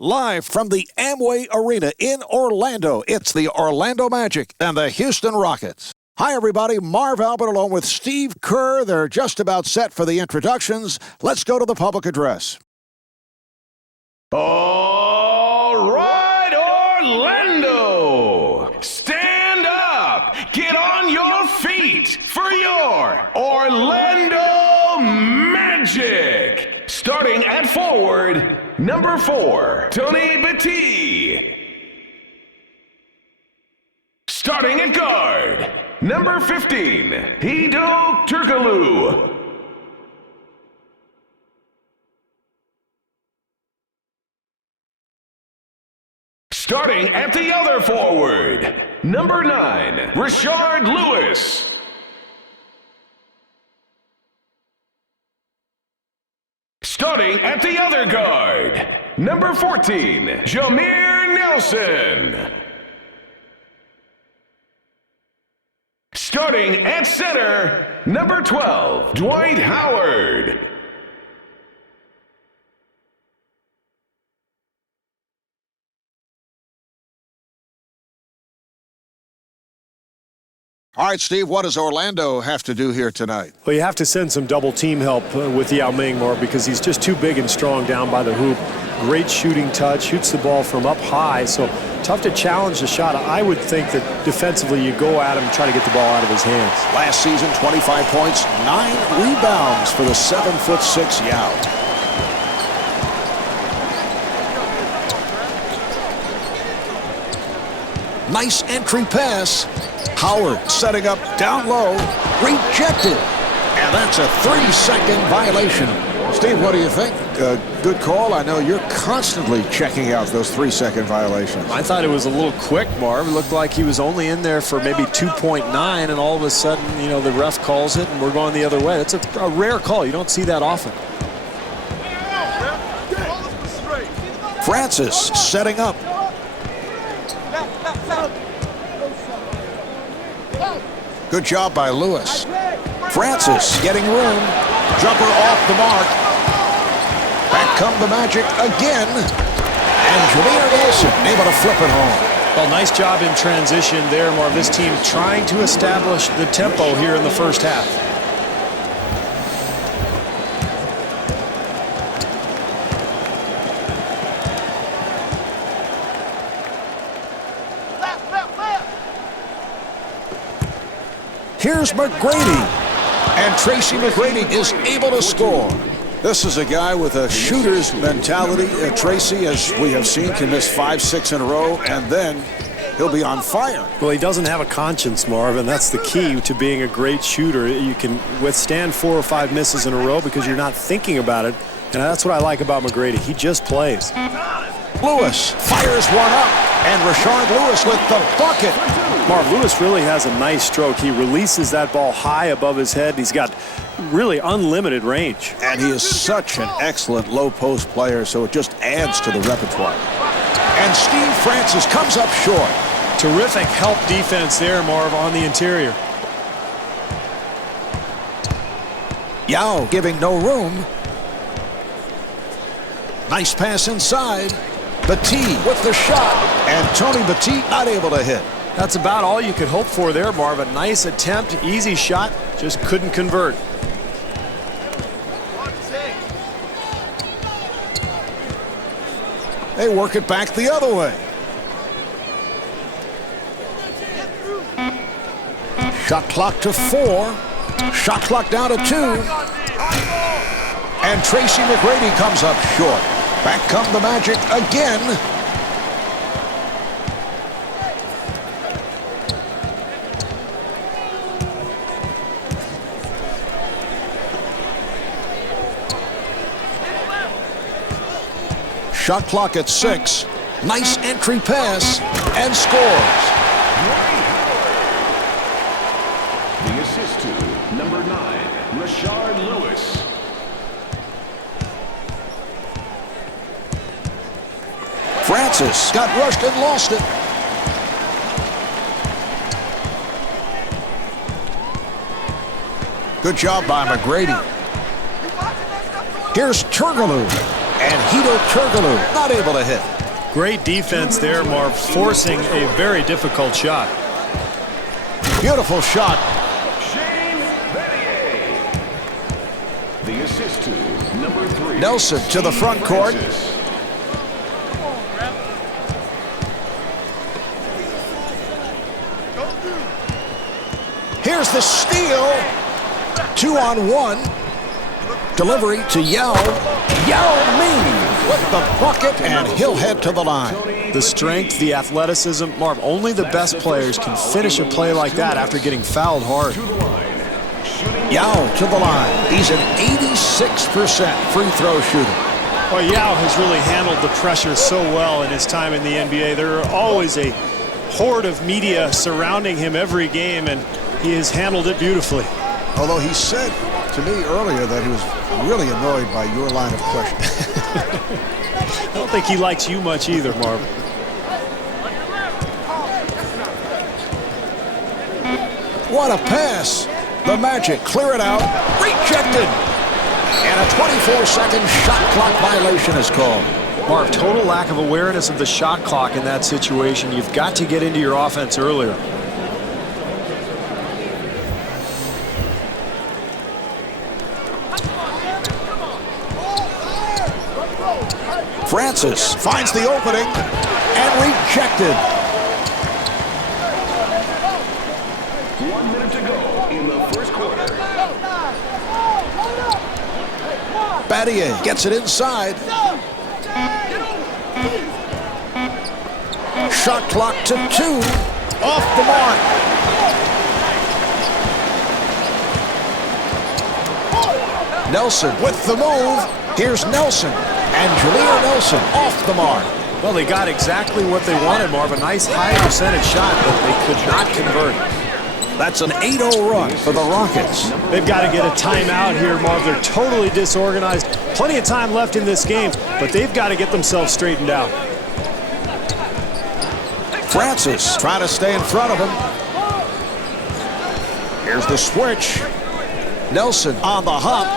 Live from the Amway Arena in Orlando, it's the Orlando Magic and the Houston Rockets. Hi, everybody. Marv Albert along with Steve Kerr. They're just about set for the introductions. Let's go to the public address. All right, Orlando! Stand up! Get on your feet for your Orlando Magic! Starting at forward, number 4, Tony Battie. Starting at guard, number 15, Hedo Turkoglu. Starting at the other forward, number 9, Rashard Lewis. Starting at the other guard, number 14, Jameer Nelson. Starting at center, number 12, Dwight Howard. All right, Steve, what does Orlando have to do here tonight? Well, you have to send some double team help with Yao Ming more because he's just too big and strong down by the hoop. Great shooting touch, shoots the ball from up high, so tough to challenge the shot. I would think that defensively you go at him and try to get the ball out of his hands. Last season, 25 points, 9 rebounds for the 7'6" Yao. Nice entry pass. Howard setting up down low, rejected. And that's a 3-second violation. Steve, what do you think? Good call. I know you're constantly checking out those 3-second violations. I thought it was a little quick, Marv. It looked like he was only in there for maybe 2.9, and all of a sudden, you know, the ref calls it, and we're going the other way. That's a rare call. You don't see that often. Francis setting up. Good job by Lewis. Francis getting room. Jumper off the mark. Back come the Magic again. And Jameer Nelson able to flip it home. Well, nice job in transition there, Marv. This team trying to establish the tempo here in the first half. Here's McGrady, and Tracy McGrady is able to score. This is a guy with a shooter's mentality. Tracy, as we have seen, can miss 5, 6 in a row, and then he'll be on fire. Well, he doesn't have a conscience, Marv, and that's the key to being a great shooter. You can withstand 4 or 5 misses in a row because you're not thinking about it, and that's what I like about McGrady. He just plays. Lewis fires one up, and Rashard Lewis with the bucket. Marv, Lewis really has a nice stroke. He releases that ball high above his head. He's got really unlimited range. And he is such an excellent low-post player, so it just adds to the repertoire. And Steve Francis comes up short. Terrific help defense there, Marv, on the interior. Yao giving no room. Nice pass inside. Battie with the shot. And Tony Battie not able to hit. That's about all you could hope for there, Marv. A nice attempt, easy shot, just couldn't convert. They work it back the other way. Shot clock to 4. Shot clock down to 2. And Tracy McGrady comes up short. Back come the Magic again. Shot clock at 6. Nice entry pass and scores. The assist to number 9, Rashard Lewis. Francis got rushed and lost it. Good job by McGrady. Here's Turkoglu. And Hedo Turkoglu not able to hit. Great defense there, Marv, forcing a very difficult shot. Beautiful shot. Shane Battier. The assist to number 3. Nelson to the front court. Here's the steal. 2-on-1. Delivery to Yao. Yao Ming with the bucket, and he'll head to the line. The strength, the athleticism. Marv, only the best players can finish a play like that after getting fouled hard. Yao to the line. He's an 86% free throw shooter. Well, Yao has really handled the pressure so well in his time in the NBA. There are always a horde of media surrounding him every game, and he has handled it beautifully. Although he said to me earlier that he was really annoyed by your line of questioning. I don't think he likes you much either, Marv. What a pass. The Magic clear it out. Rejected. And a 24-second shot clock violation is called. Marv, total lack of awareness of the shot clock in that situation. You've got to get into your offense earlier. Francis finds the opening and rejected. 1 minute to go in the first quarter. Battier gets it inside. Shot clock to 2. Off the mark. Nelson with the move. Here's Nelson. And Jameer Nelson off the mark. Well, they got exactly what they wanted, Marv. A nice high percentage shot, but they could not convert. That's an 8-0 run for the Rockets. They've got to get a timeout here, Marv. They're totally disorganized. Plenty of time left in this game, but they've got to get themselves straightened out. Francis trying to stay in front of him. Here's the switch. Nelson on the hop.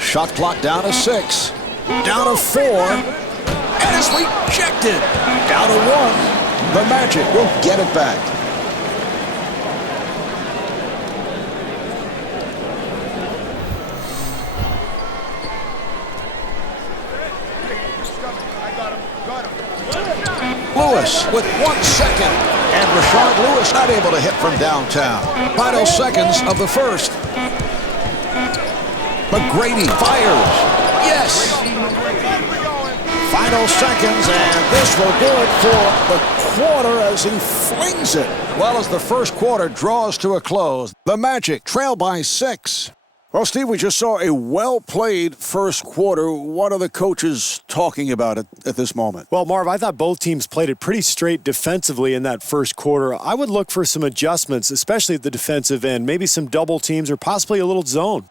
Shot clock down to 6. Down to 4. And it's rejected. Down to 1. The Magic will get it back. Lewis with 1 second. And Rashard Lewis not able to hit from downtown. Final seconds of the first. McGrady fires. Yes. Final seconds, and this will do it for the quarter as he flings it. Well, as the first quarter draws to a close, the Magic trail by 6. Well, Steve, we just saw a well-played first quarter. What are the coaches talking about at this moment? Well, Marv, I thought both teams played it pretty straight defensively in that first quarter. I would look for some adjustments, especially at the defensive end, maybe some double teams or possibly a little zone.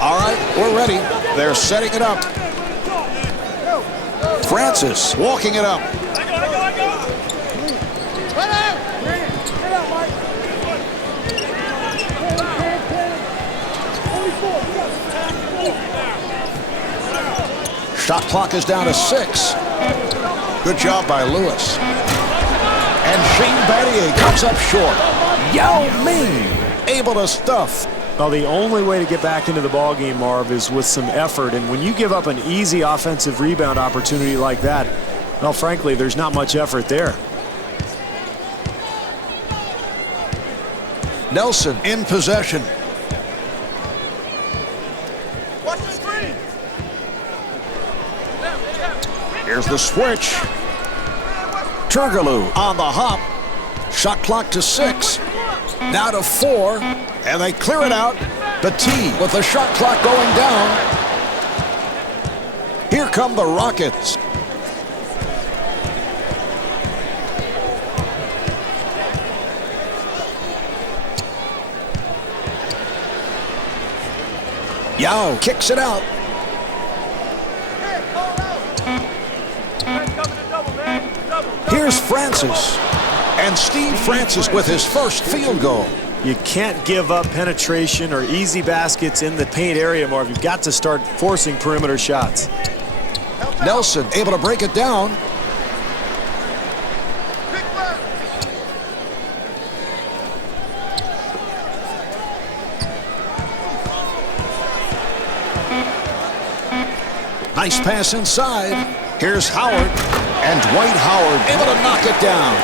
All right, we're ready. They're setting it up. Francis walking it up. Shot clock is down to 6. Good job by Lewis. And Shane Battier comes up short. Yao Ming able to stuff. Well, the only way to get back into the ballgame, Marv, is with some effort. And when you give up an easy offensive rebound opportunity like that, well, frankly, there's not much effort there. Nelson in possession. Watch the screen. Here's the switch. Turkoglu on the hop. Shot clock to 6. Now to 4. And they clear it out. Battier with the shot clock going down. Here come the Rockets. Yao kicks it out. Here's Francis. And Steve Francis with his first field goal. You can't give up penetration or easy baskets in the paint area, Marv. You've got to start forcing perimeter shots. Nelson able to break it down. Nice pass inside. Here's Howard. And Dwight Howard able to knock it down.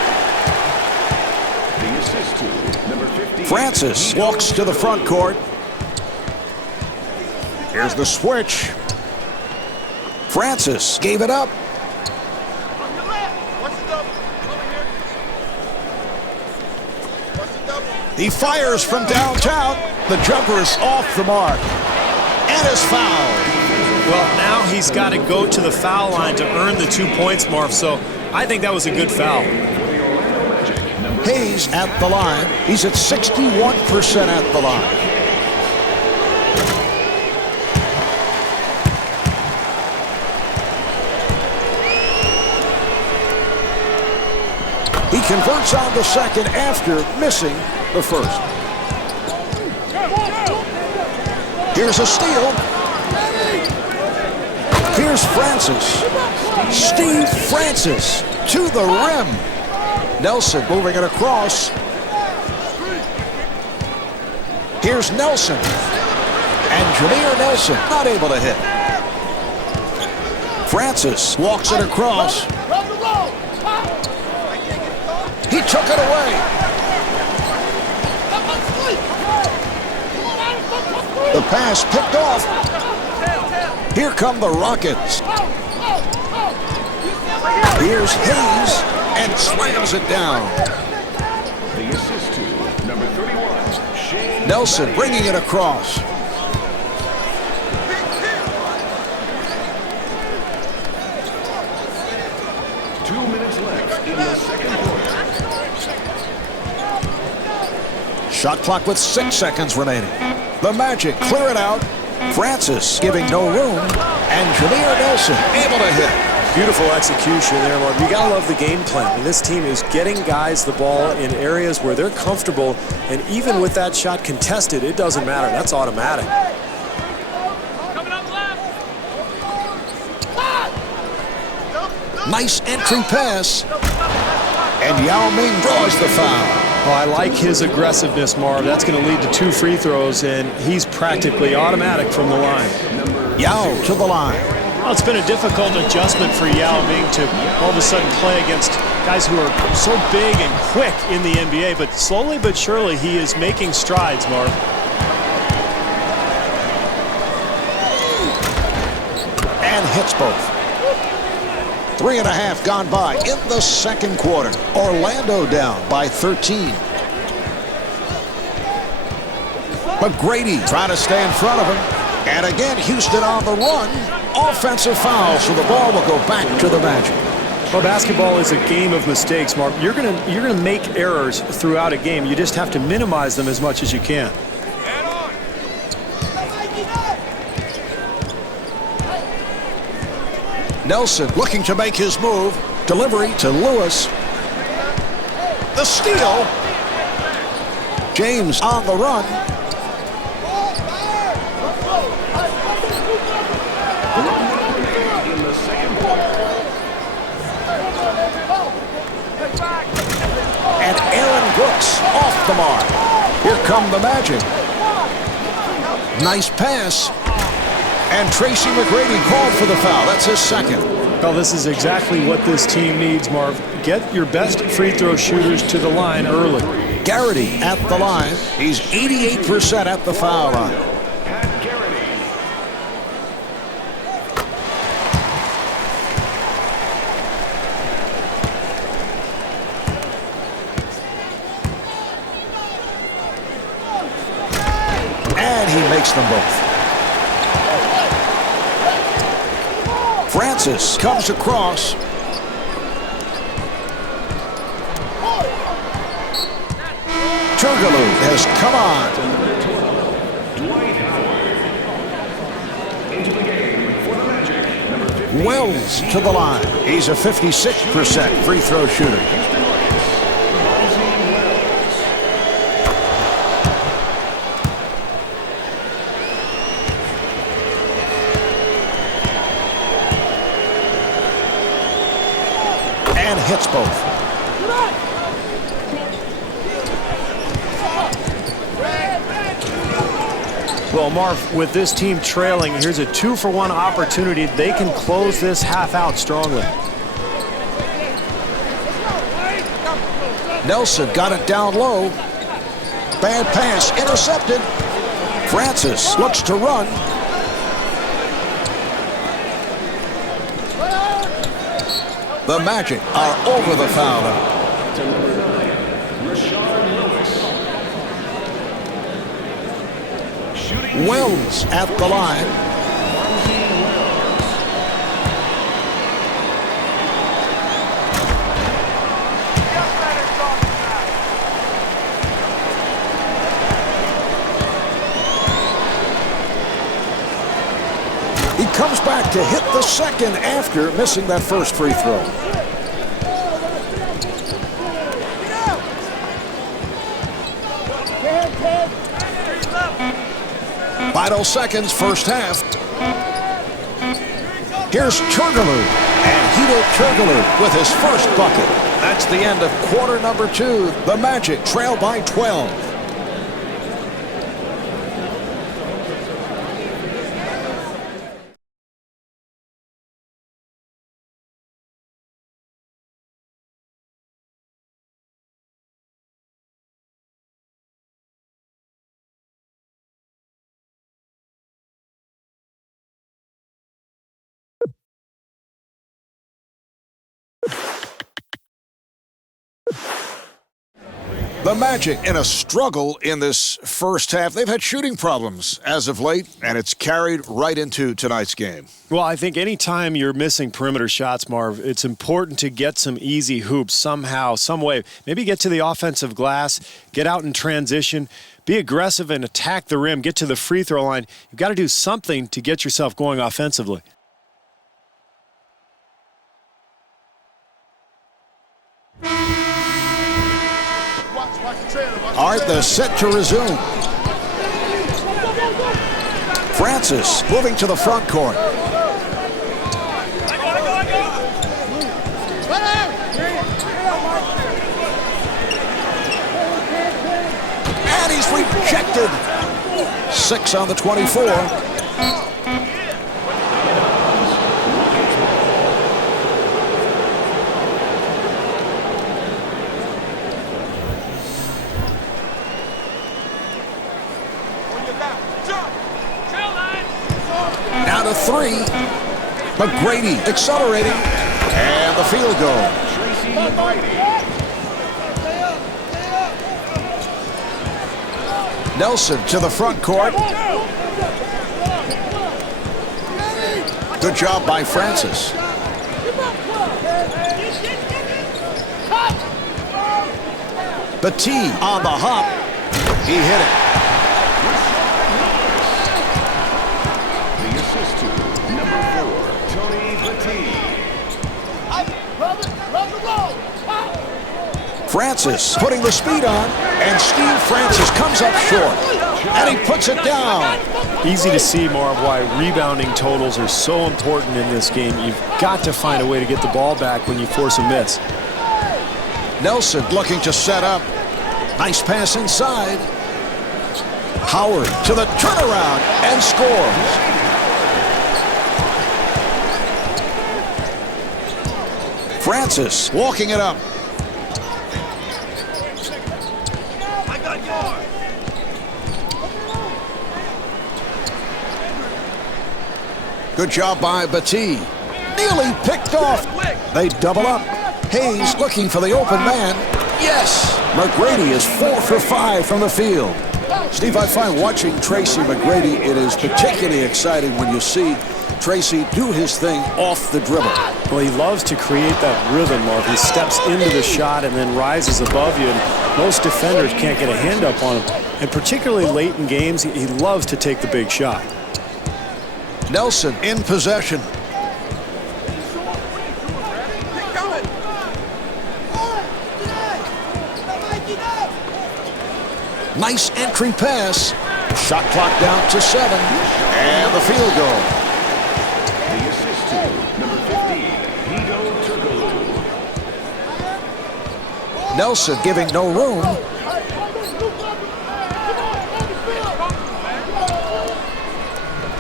The assist to number 50. Francis walks to the front court. Here's the switch. Francis gave it up. On your left. What's the double? Over here. What's the double? He fires from downtown. The jumper is off the mark. And is fouled. Well, now he's got to go to the foul line to earn the 2 points, Marv. So I think that was a good foul. Hayes at the line. He's at 61% at the line. He converts on the second after missing the first. Here's a steal. Here's Francis. Steve Francis to the rim. Nelson moving it across. Here's Nelson. And Jameer Nelson not able to hit. Francis walks it across. He took it away. The pass picked off. Here come the Rockets. Here's Hayes and slams it down. The assist to number 31. Shane Nelson bringing it across. Two minutes left in the second quarter. Shot clock with 6 seconds remaining. The Magic clear it out. Francis giving no room. And Jameer Nelson able to hit. Beautiful execution there, Marv. You got to love the game plan. And this team is getting guys the ball in areas where they're comfortable. And even with that shot contested, it doesn't matter. That's automatic. Nice entry pass. And Yao Ming draws the foul. Oh, I like his aggressiveness, Marv. That's going to lead to 2 free throws, and he's practically automatic from the line. Yao to the line. Well, it's been a difficult adjustment for Yao Ming to all of a sudden play against guys who are so big and quick in the NBA, but slowly but surely he is making strides, Marv. And hits both. 3.5 gone by in the second quarter. Orlando down by 13. McGrady trying to stay in front of him. And again, Houston on the run. Offensive foul, so the ball will go back to the Magic. Well, basketball is a game of mistakes, Mark. You're gonna make errors throughout a game. You just have to minimize them as much as you can. Nelson looking to make his move. Delivery to Lewis. The steal. James on the run. In the second quarter. And Aaron Brooks off the mark. Here come the Magic. Nice pass. And Tracy McGrady called for the foul. That's his second. Well, this is exactly what this team needs, Marv. Get your best free throw shooters to the line early. Garrity at the line. He's 88% at the foul line. Pat Garrity. And he makes them both. Francis comes across. Turkoglu has come on. Dwight Howard. Into the game for the Magic. Number 15. Wells to the line. He's a 56% free throw shooter. hits both. Well, Marv, with this team trailing, here's a 2-for-1 opportunity. They can close this half out strongly. Nelson got it down low. Bad pass, intercepted. Francis looks to run. The Magic are over the foul line. Wells at the line. He comes back to hit the second after missing that first free throw. Final seconds, first half. Here's Turkoglu, and Hedo Turkoglu with his first bucket. That's the end of quarter number 2. The Magic trail by 12. The Magic in a struggle in this first half. They've had shooting problems as of late, and it's carried right into tonight's game. Well, I think anytime you're missing perimeter shots, Marv, it's important to get some easy hoops somehow, some way. Maybe get to the offensive glass, get out in transition, be aggressive and attack the rim, get to the free throw line. You've got to do something to get yourself going offensively. All right, they're set to resume. Francis moving to the front court. And he's rejected. 6 on the 24. Down to 3. McGrady accelerating. And the field goal. Nelson to the front court. Good job by Francis. Battie on the hop. He hit it. Francis putting the speed on, and Steve Francis comes up short, and he puts it down. Easy to see, Marv, why rebounding totals are so important in this game. You've got to find a way to get the ball back when you force a miss. Nelson looking to set up. Nice pass inside. Howard to the turnaround and scores. Francis walking it up. Good job by Battie. Nearly picked off. They double up. Hayes looking for the open man. Yes! McGrady is 4 for 5 from the field. Steve, I find watching Tracy McGrady, it is particularly exciting when you see Tracy do his thing off the dribble. Well, he loves to create that rhythm, Marv. He steps into the shot and then rises above you, and most defenders can't get a hand up on him. And particularly late in games, he loves to take the big shot. Nelson in possession. Nice entry pass. Shot clock down to 7. And the field goal. The assist to number 15, Hedo Turkoglu. Nelson giving no room.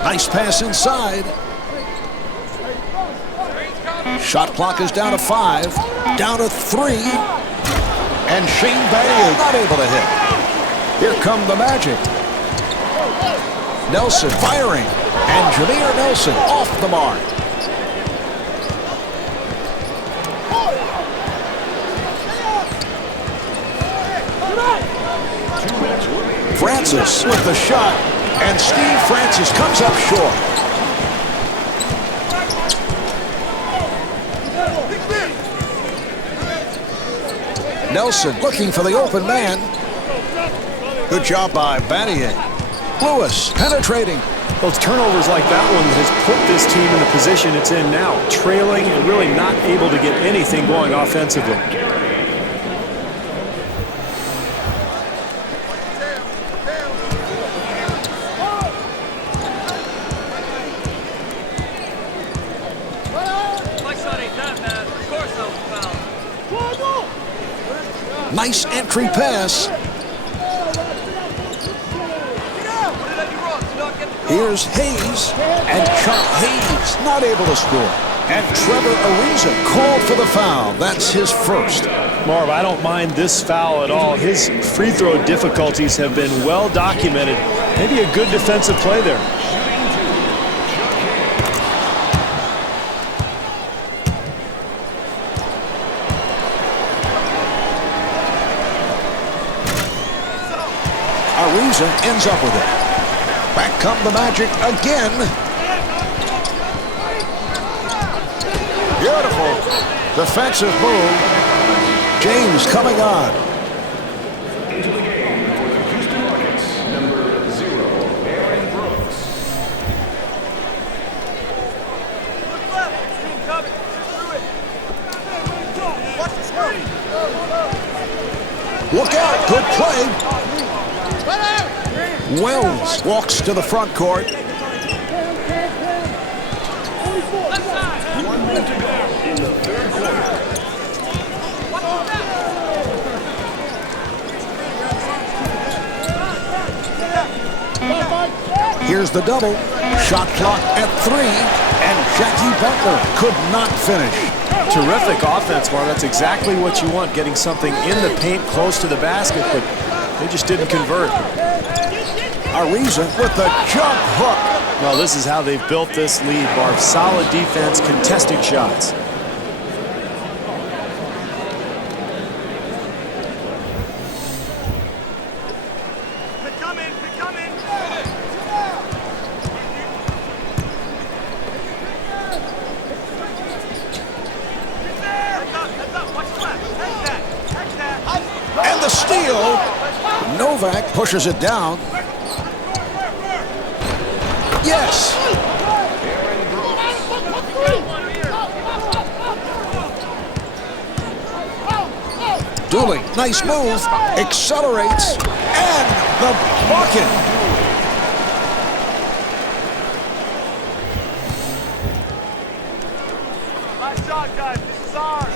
Nice pass inside. Shot clock is down to 5, down to 3. And Shane Battier not able to hit. Here come the Magic. Nelson firing. And Jameer Nelson off the mark. Francis with the shot. And Steve Francis comes up short. Nelson looking for the open man. Good job by Battier. Lewis penetrating. Well, turnovers like that one has put this team in the position it's in now, trailing and really not able to get anything going offensively. Nice entry pass. Here's Hayes, and Chuck Hayes not able to score. And Trevor Ariza called for the foul. That's his first. Marv, I don't mind this foul at all. His free throw difficulties have been well documented. Maybe a good defensive play there. Ariza ends up with it. Back come the Magic again. Beautiful defensive move. James coming on. Into the game for the Houston Rockets, number 0, Aaron Brooks. Look out, good play. Wells walks to the front court. 1 minute to go in the third quarter. Here's the double. Shot clock at 3. And Jackie Butler could not finish. Terrific offense, Marv. That's exactly what you want, getting something in the paint close to the basket, but they just didn't convert. Ariza with the jump hook. Well, this is how they've built this lead, Marv. Solid defense, contesting shots. And the steal. Novak pushes it down. Yes. Dooley, nice move. Accelerates. And the bucket. Nice shot, guys. This is ours.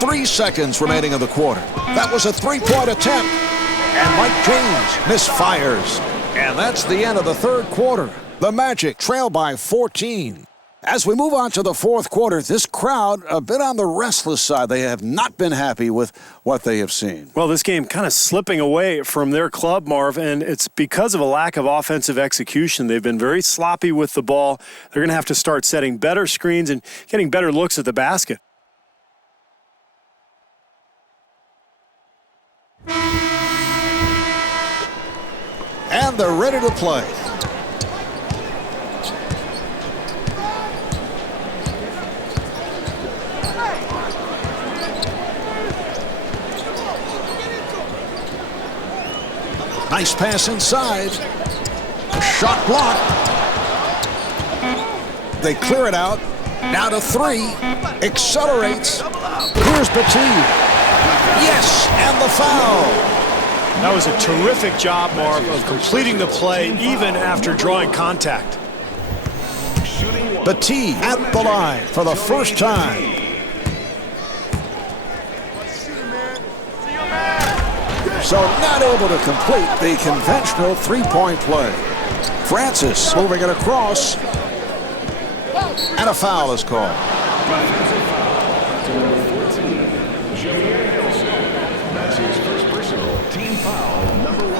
3 seconds remaining in the quarter. That was a three-point attempt. And Mike James misfires. And that's the end of the third quarter. The Magic trail by 14. As we move on to the fourth quarter, this crowd a bit on the restless side. They have not been happy with what they have seen. Well, this game kind of slipping away from their club, Marv, and it's because of a lack of offensive execution. They've been very sloppy with the ball. They're going to have to start setting better screens and getting better looks at the basket. And they're ready to play. Nice pass inside. Shot blocked. They clear it out. Now to 3. Accelerates. Here's Petit. Yes, and the foul. That was a terrific job, Marv, of completing the play even after drawing contact. Petit at the line for the first time. So not able to complete the conventional three-point play. Francis moving it across. And a foul is called. Defensive foul to number 14, Jameer Nelson. That's his first personal. Team foul number 1.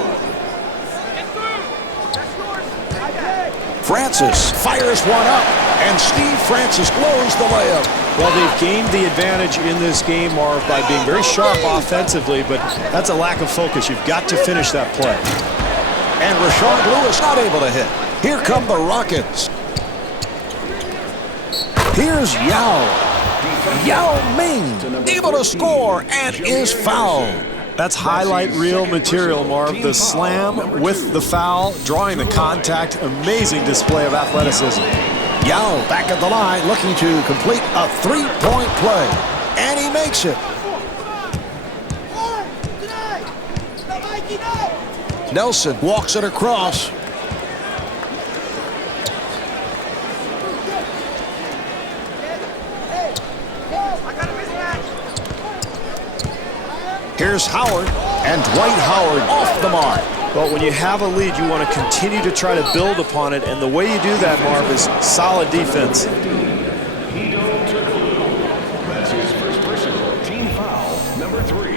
Francis fires one up, and Steve Francis blows the layup. Well, they've gained the advantage in this game, Marv, by being very sharp offensively, but that's a lack of focus. You've got to finish that play. And Rashard Lewis not able to hit. Here come the Rockets. Here's Yao Ming, able to score and is fouled. That's highlight reel material, Marv. The slam with the foul, drawing the contact. Amazing display of athleticism. Yao back at the line, looking to complete a three-point play. And he makes it. Nelson walks it across. Here's Howard, and Dwight Howard off the mark. Well, when you have a lead, you want to continue to try to build upon it, and the way you do that, Marv, is solid defense. That's his first personal. Team foul number 3.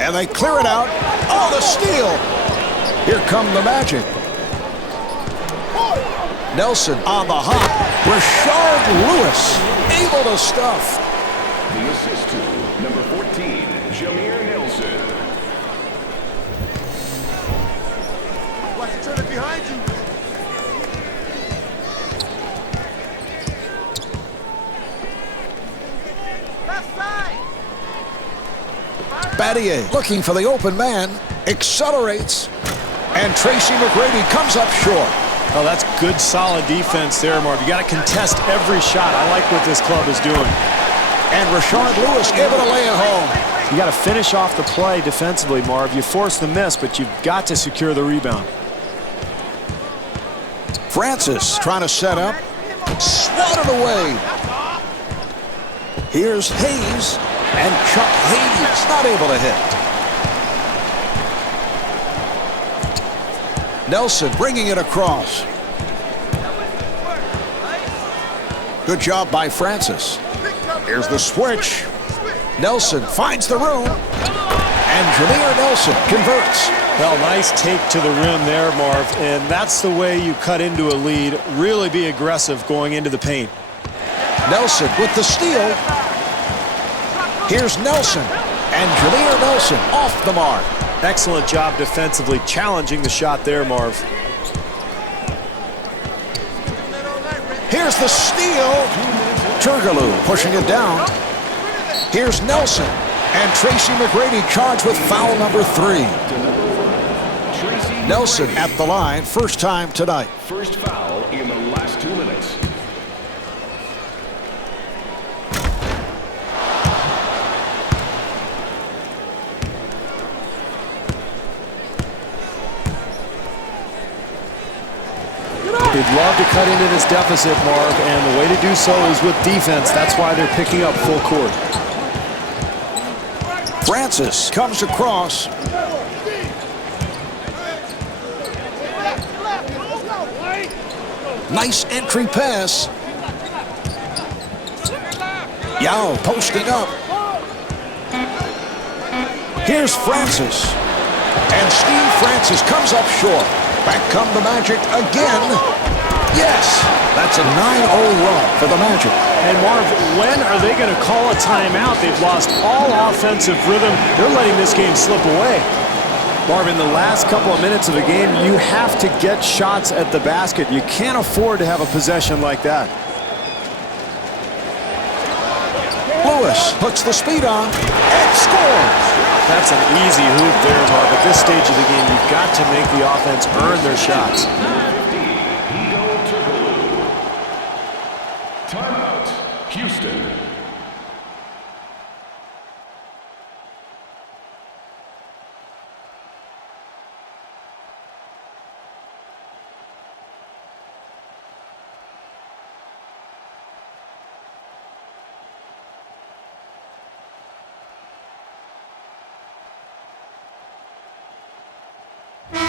And they clear it out. Oh, the steal. Here come the Magic. Nelson on the hop. Rashard Lewis able to stuff. The assist to number 14, Jameer Nelson. Watch it turn it behind you. Left side. Battier looking for the open man. Accelerates. And Tracy McGrady comes up short. Oh, that's good, solid defense there, Marv. You got to contest every shot. I like what this club is doing. And Rashard Lewis able to lay it home. You got to finish off the play defensively, Marv. You force the miss, but you've got to secure the rebound. Francis trying to set up. Swatted away. Here's Hayes. And Chuck Hayes not able to hit. Nelson bringing it across. Good job by Francis. Here's the switch. Nelson finds the room. And Jameer Nelson converts. Well, nice take to the rim there, Marv. And that's the way you cut into a lead. Really be aggressive going into the paint. Nelson with the steal. Here's Nelson. And Jameer Nelson off the mark. Excellent job defensively, challenging the shot there, Marv. Here's the steal. Turkoglu pushing it down. Here's Nelson. And Tracy McGrady charged with foul number 3. Nelson at the line, first time tonight. First foul in the last 2 minutes. They'd love to cut into this deficit, Marv, and the way to do so is with defense. That's why they're picking up full court. Francis comes across. Nice entry pass. Yao posting up. Here's Francis. And Steve Francis comes up short. Back come the Magic again. Yes, that's a 9-0 run for the Magic. And Marv, when are they going to call a timeout? They've lost all offensive rhythm. They're letting this game slip away. Marv, in the last couple of minutes of the game, you have to get shots at the basket. You can't afford to have a possession like that. Lewis puts the speed on and scores. That's an easy hoop there, Marv. At this stage of the game, you've got to make the offense earn their shots. Timeout, Houston.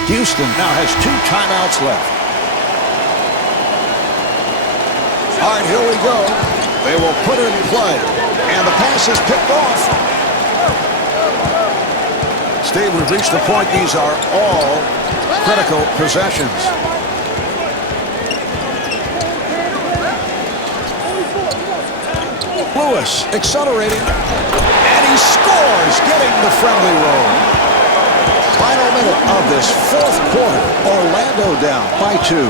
Houston now has 2 timeouts left. All right, here we go. They will put it in play. And the pass is picked off. Steve, we've reached the point. These are all critical possessions. Lewis accelerating. And he scores, getting the friendly roll. Final minute of this 4th quarter. Orlando down by 2.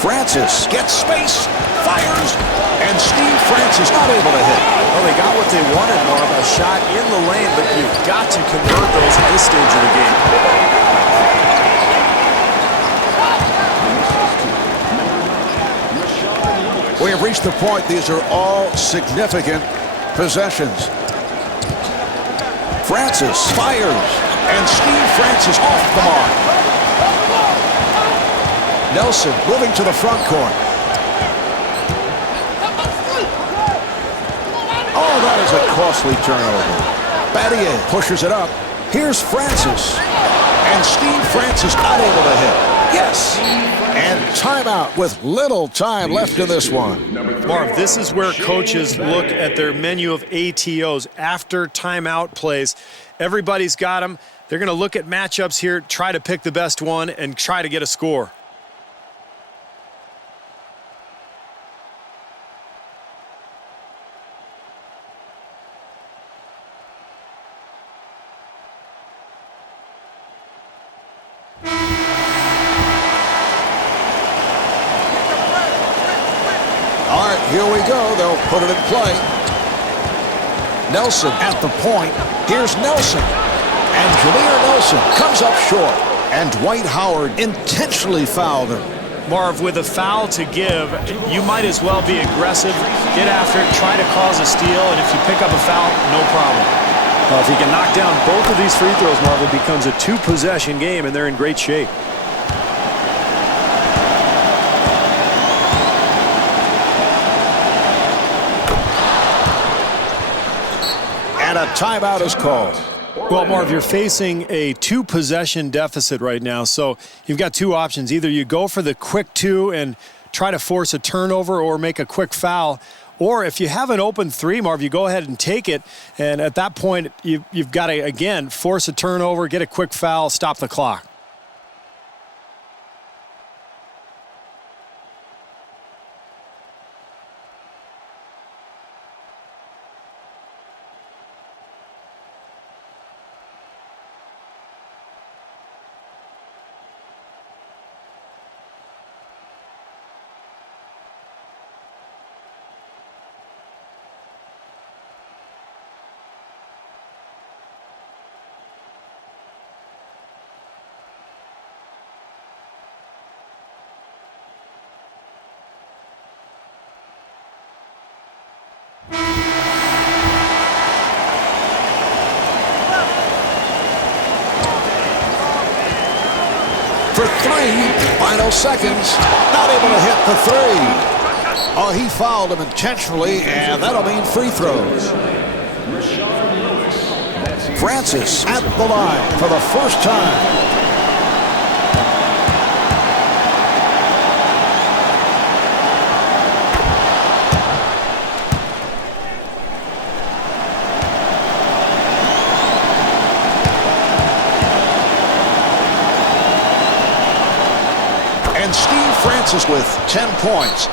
Francis gets space, fires, and Steve Francis not able to hit. Well, they got what they wanted, Marv, a shot in the lane, but you've got to convert those at this stage of the game. We have reached the point. These are all significant possessions. Francis fires, and Steve Francis off the mark. Nelson moving to the front court. Oh, that is a costly turnover. Battier pushes it up. Here's Francis. And Steve Francis not able to hit. Yes. And timeout with little time left in this one. Marv, this is where coaches look at their menu of ATOs after timeout plays. Everybody's got them. They're going to look at matchups here, try to pick the best one, and try to get a score. All right, here we go. They'll put it in play. Nelson at the point. Here's Nelson. And Jameer Nelson comes up short. And Dwight Howard intentionally fouled him. Marv, with a foul to give, you might as well be aggressive, get after it, try to cause a steal, and if you pick up a foul, no problem. Well, if he can knock down both of these free throws, Marv, it becomes a 2-possession game, and they're in great shape. And a timeout is called. Well, Marv, you're facing a 2-possession deficit right now, so you've got 2 options. Either you go for the quick 2 and try to force a turnover or make a quick foul, or if you have an open 3, Marv, you go ahead and take it, and at that point, you've got to, again, force a turnover, get a quick foul, stop the clock. For 3, final seconds. Not able to hit the 3. Oh, he fouled him intentionally, and that'll mean free throws. Francis at the line for the first time. And Steve Francis with 10 points.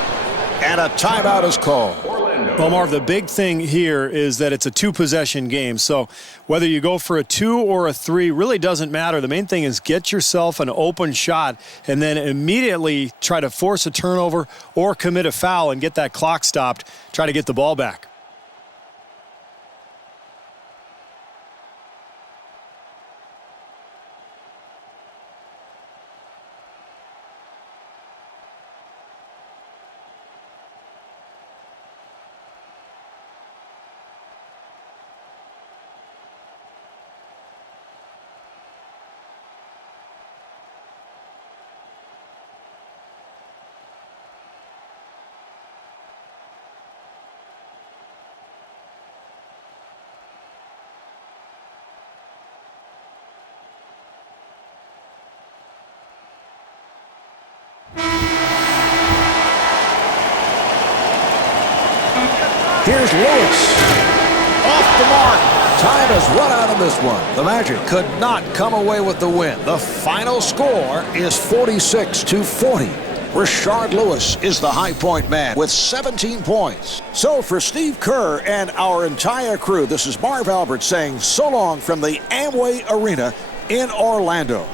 And a timeout is called. Well, Marv, the big thing here is that it's a 2-possession game. So whether you go for a 2 or a 3 really doesn't matter. The main thing is get yourself an open shot and then immediately try to force a turnover or commit a foul and get that clock stopped. Try to get the ball back. Here's Lewis. Off the mark. Time has run out of this one. The Magic could not come away with the win. The final score is 46-40. Rashard Lewis is the high point man with 17 points. So for Steve Kerr and our entire crew, this is Marv Albert saying so long from the Amway Arena in Orlando.